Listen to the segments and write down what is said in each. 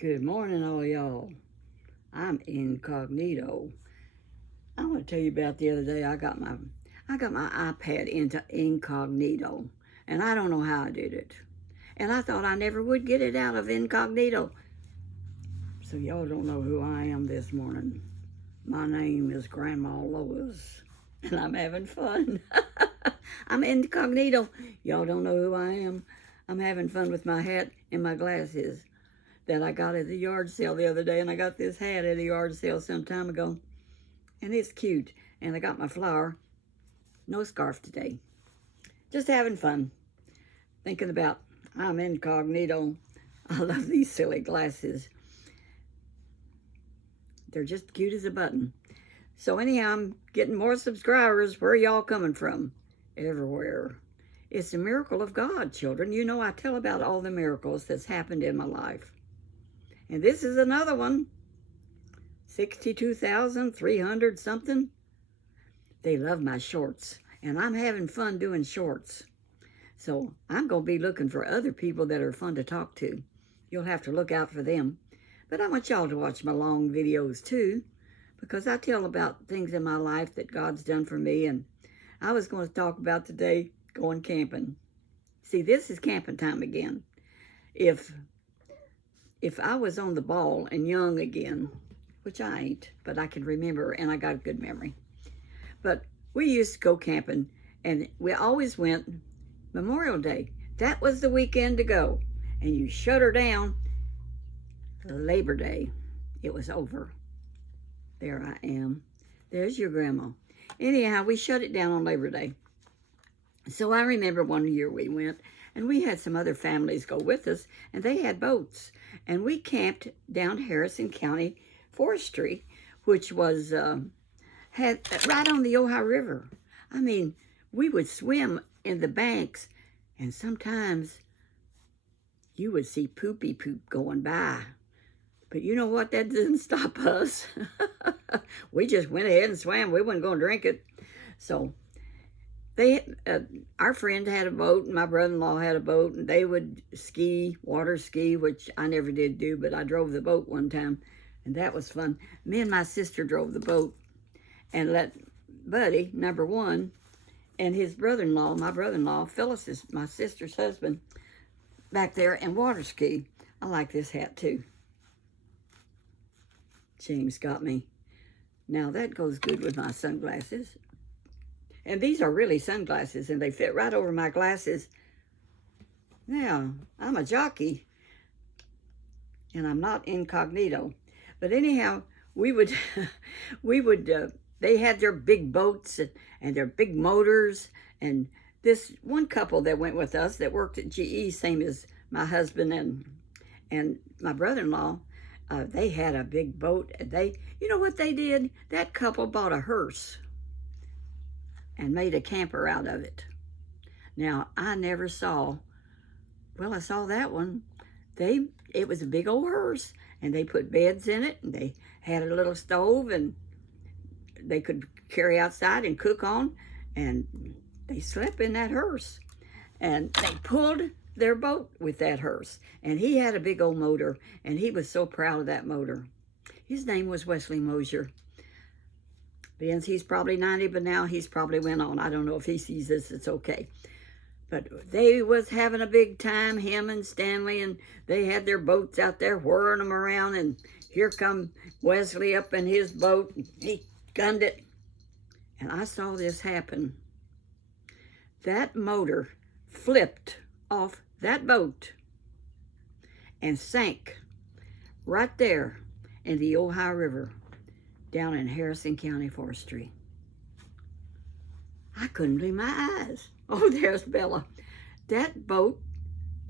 Good morning, all y'all. I'm Incognito. I want to tell you about the other day. I got my iPad into Incognito, and I don't know how I did it. And I thought I never would get it out of Incognito. So y'all don't know who I am this morning. My name is Grandma Lois, and I'm having fun. I'm Incognito. Y'all don't know who I am. I'm having fun with my hat and my glasses that I got at the yard sale the other day, and I got this hat at a yard sale some time ago, and it's cute. And I got my flower, no scarf today. Just having fun, thinking about I'm Incognito. I love these silly glasses. They're just cute as a button. So anyhow, I'm getting more subscribers. Where are y'all coming from? Everywhere. It's a miracle of God, children. You know I tell about all the miracles that's happened in my life. And this is another one. 62,300 something. They love my shorts. And I'm having fun doing shorts. So I'm going to be looking for other people that are fun to talk to. You'll have to look out for them. But I want y'all to watch my long videos too, because I tell about things in my life that God's done for me. And I was going to talk about today going camping. See, this is camping time again. If I was on the ball and young again, which I ain't, but I can remember, and I got a good memory. But we used to go camping, and we always went Memorial Day. That was the weekend to go. And you shut her down. Labor Day, it was over. There I am. There's your grandma. Anyhow, we shut it down on Labor Day. So I remember one year we went, and we had some other families go with us, and they had boats. And we camped down Harrison County Forestry, which was had right on the Ohio River. I mean, we would swim in the banks, and sometimes you would see poopy poop going by. But you know what? That didn't stop us. We just went ahead and swam. We wasn't going to drink it. So our friend had a boat, and my brother-in-law had a boat, and they would ski, water ski, which I never did do, but I drove the boat one time, and that was fun. Me and my sister drove the boat and let Buddy, number one, and his brother-in-law, my brother-in-law, Phyllis is my sister's husband, back there and water ski. I like this hat too. James got me. Now that goes good with my sunglasses. And these are really sunglasses, and they fit right over my glasses. Now, I'm a jockey, and I'm not Incognito. But anyhow, they had their big boats and their big motors. And this one couple that went with us that worked at GE, same as my husband and my brother-in-law, they had a big boat. And you know what they did? That couple bought a hearse and made a camper out of it. Now, I never saw, well, I saw that one. It was a big old hearse, and they put beds in it, and they had a little stove, and they could carry outside and cook on, and they slept in that hearse. And they pulled their boat with that hearse, and he had a big old motor, and he was so proud of that motor. His name was Wesley Mosier. Ben's, he's probably 90, but now he's probably went on. I don't know if he sees this, it's okay. But they was having a big time, him and Stanley, and they had their boats out there whirling them around, and here come Wesley up in his boat, and he gunned it. And I saw this happen. That motor flipped off that boat and sank right there in the Ohio River, down in Harrison County Forestry. I couldn't believe my eyes. Oh, there's Bella. That boat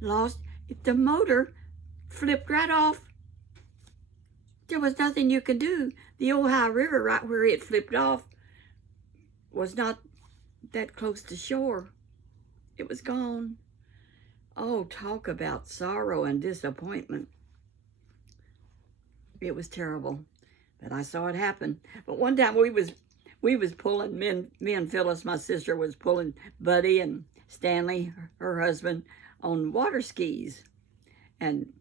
lost, the motor flipped right off. There was nothing you could do. The Ohio River, right where it flipped off, was not that close to shore. It was gone. Oh, talk about sorrow and disappointment. It was terrible. But I saw it happen. But one time we was pulling, me and Phyllis, my sister, was pulling Buddy and Stanley, her husband, on water skis. And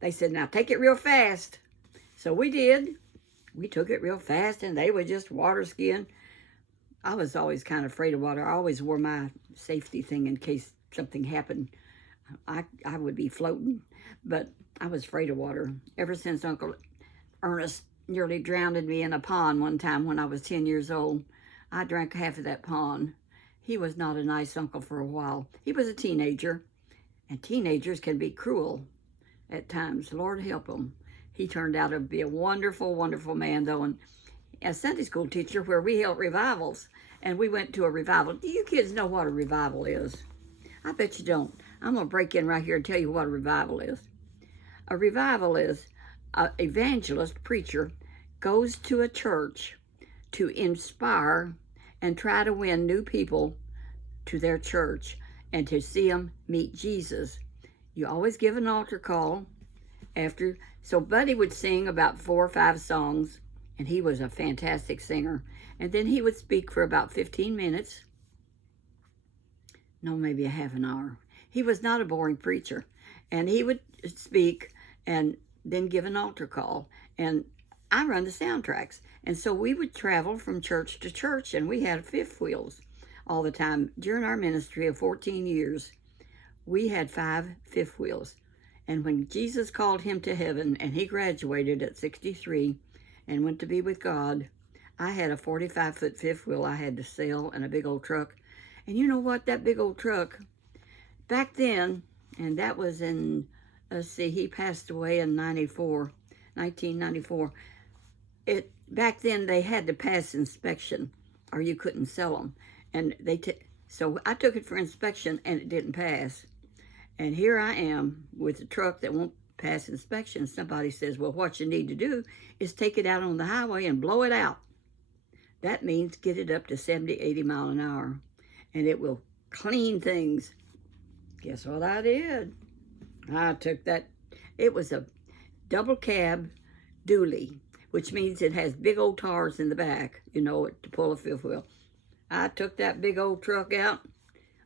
they said, now take it real fast. So we did. We took it real fast, and they were just water skiing. I was always kind of afraid of water. I always wore my safety thing in case something happened. I would be floating, but I was afraid of water. Ever since Uncle Ernest nearly drowned me in a pond one time when I was 10 years old, I drank half of that pond. He was not a nice uncle for a while. He was a teenager, and teenagers can be cruel at times. Lord help him. He turned out to be a wonderful, wonderful man, though, and a Sunday school teacher where we held revivals, and we went to a revival. Do you kids know what a revival is? I bet you don't. I'm going to break in right here and tell you what a revival is. A revival is an evangelist preacher goes to a church to inspire and try to win new people to their church and to see them meet Jesus. You always give an altar call after. So Buddy would sing about 4 or 5 songs, and he was a fantastic singer. And then he would speak for about 15 minutes. No, maybe a half an hour. He was not a boring preacher. And he would speak and then give an altar call. And I run the soundtracks. And so we would travel from church to church, and we had fifth wheels all the time. During our ministry of 14 years, we had 5 fifth wheels. And when Jesus called him to heaven, and he graduated at 63 and went to be with God, I had a 45-foot fifth wheel I had to sell and a big old truck. And you know what? That big old truck, back then, and that was in, let's see, he passed away in 1994. Back then, they had to pass inspection, or you couldn't sell them. And so I took it for inspection, and it didn't pass. And here I am with a truck that won't pass inspection. Somebody says, well, what you need to do is take it out on the highway and blow it out. That means get it up to 70, 80 miles an hour, and it will clean things. Guess what I did? I took that. It was a double cab dually, which means it has big old tires in the back, you know, to pull a fifth wheel. I took that big old truck out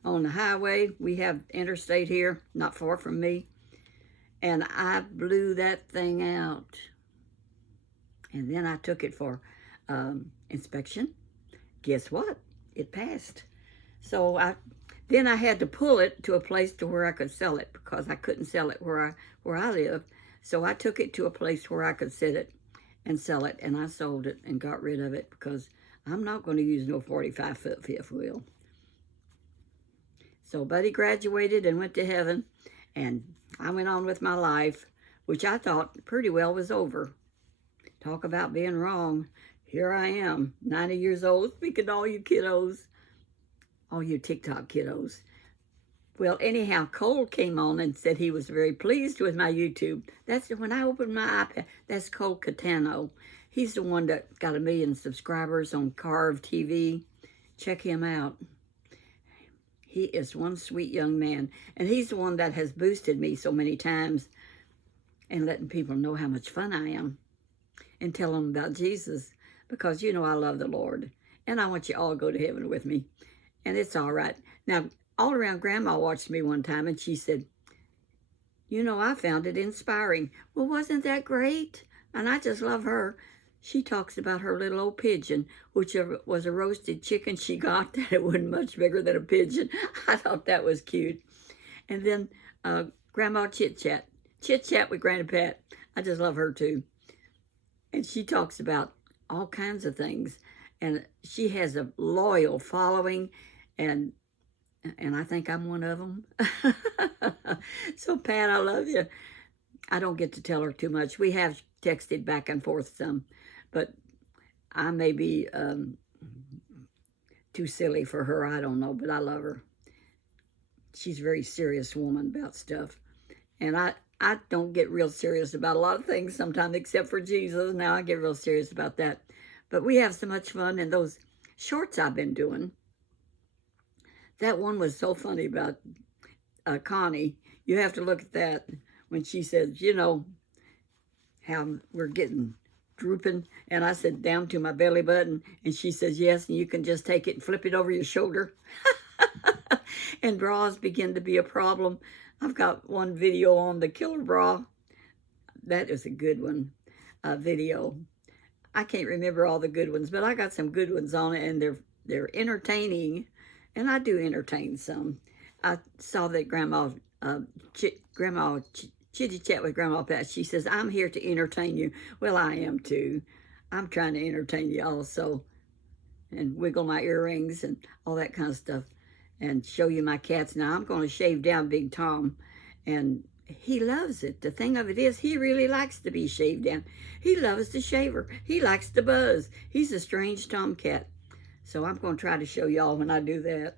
on the highway. We have interstate here, not far from me. And I blew that thing out. And then I took it for inspection. Guess what? It passed. So then I had to pull it to a place to where I could sell it, because I couldn't sell it where I live. So I took it to a place where I could sit it and sell it. And I sold it and got rid of it, because I'm not going to use no 45-foot fifth wheel. So Buddy graduated and went to heaven, and I went on with my life, which I thought pretty well was over. Talk about being wrong. Here I am, 90 years old, speaking to all you kiddos, all you TikTok kiddos. Well, anyhow, Cole came on and said he was very pleased with my YouTube. That's when I opened my iPad. That's Cole Catano. He's the one that got 1 million subscribers on Carve TV. Check him out. He is one sweet young man, and he's the one that has boosted me so many times and letting people know how much fun I am and tell them about Jesus, because you know I love the Lord, and I want you all to go to heaven with me, and it's all right. Now, all around Grandma watched me one time, and she said, you know, I found it inspiring. Well, wasn't that great? And I just love her. She talks about her little old pigeon, which was a roasted chicken she got, that it wasn't much bigger than a pigeon. I thought that was cute. And then Grandma Chit Chat with Granny Pat. I just love her too. And she talks about all kinds of things. And she has a loyal following, and I think I'm one of them. So Pat, I love you. I don't get to tell her too much. We have texted back and forth some, but I may be too silly for her. I don't know, but I love her. She's a very serious woman about stuff. And I don't get real serious about a lot of things sometimes, except for Jesus. Now I get real serious about that. But we have so much fun, and those shorts I've been doing. That one was so funny about Connie. You have to look at that when she says, you know, how we're getting drooping. And I said, down to my belly button. And she says, yes, and you can just take it and flip it over your shoulder. And bras begin to be a problem. I've got one video on the killer bra that is a good one, video. I can't remember all the good ones, but I got some good ones on it, and they're entertaining, and I do entertain some. I saw that Grandma Chitty Chat with Grandma Pat. She says, "I'm here to entertain you." Well, I am too. I'm trying to entertain you also, and wiggle my earrings and all that kind of stuff, and show you my cats. Now I'm going to shave down Big Tom, and he loves it. The thing of it is, he really likes to be shaved down. He loves the shaver. He likes the buzz. He's a strange tomcat. So I'm going to try to show y'all when I do that.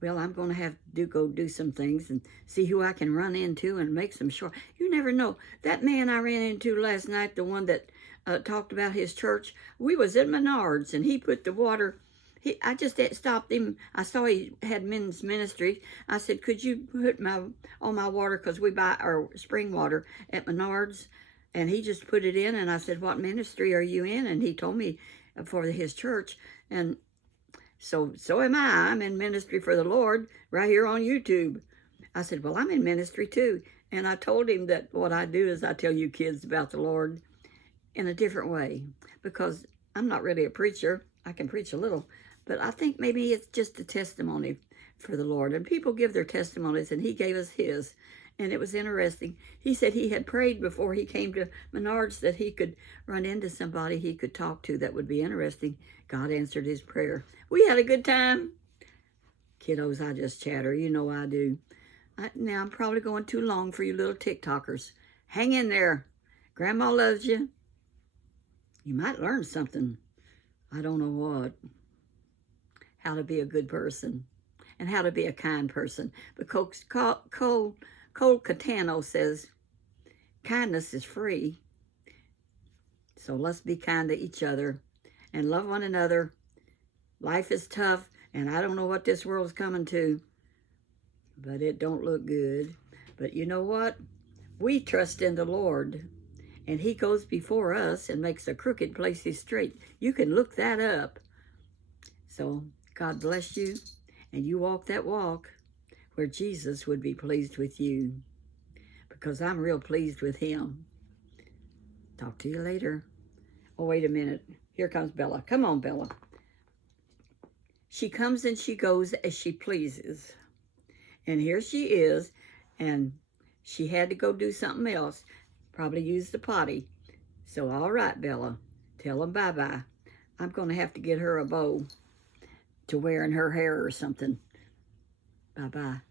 Well, I'm going to have to go do some things and see who I can run into and make some short. You never know. That man I ran into last night, the one that talked about his church, we was at Menards, and he put the water. I just stopped him. I saw he had men's ministry. I said, "Could you put all my water, because we buy our spring water at Menards?" And he just put it in, and I said, "What ministry are you in?" And he told me for his church. And so am I. I'm in ministry for the Lord right here on YouTube. I said, "Well, I'm in ministry too." And I told him that what I do is I tell you kids about the Lord in a different way, because I'm not really a preacher. I can preach a little, but I think maybe it's just a testimony for the Lord. And people give their testimonies, and he gave us his. And it was interesting. He said he had prayed before he came to Menards that he could run into somebody he could talk to that would be interesting. God answered his prayer. We had a good time. Kiddos, I just chatter. You know I do. Now I'm probably going too long for you little TikTokers. Hang in there. Grandma loves you. You might learn something. I don't know what. How to be a good person and how to be a kind person. Because Cole Catano says kindness is free. So let's be kind to each other and love one another. Life is tough, and I don't know what this world's coming to, but it don't look good. But you know what? We trust in the Lord, and he goes before us and makes the crooked places straight. You can look that up. So God bless you, and you walk that walk where Jesus would be pleased with you, because I'm real pleased with him. Talk to you later. Oh, wait a minute. Here comes Bella. Come on, Bella. She comes and she goes as she pleases. And here she is, and she had to go do something else. Probably use the potty. So, all right, Bella. Tell them bye-bye. I'm going to have to get her a bow to wear in her hair or something. Bye-bye.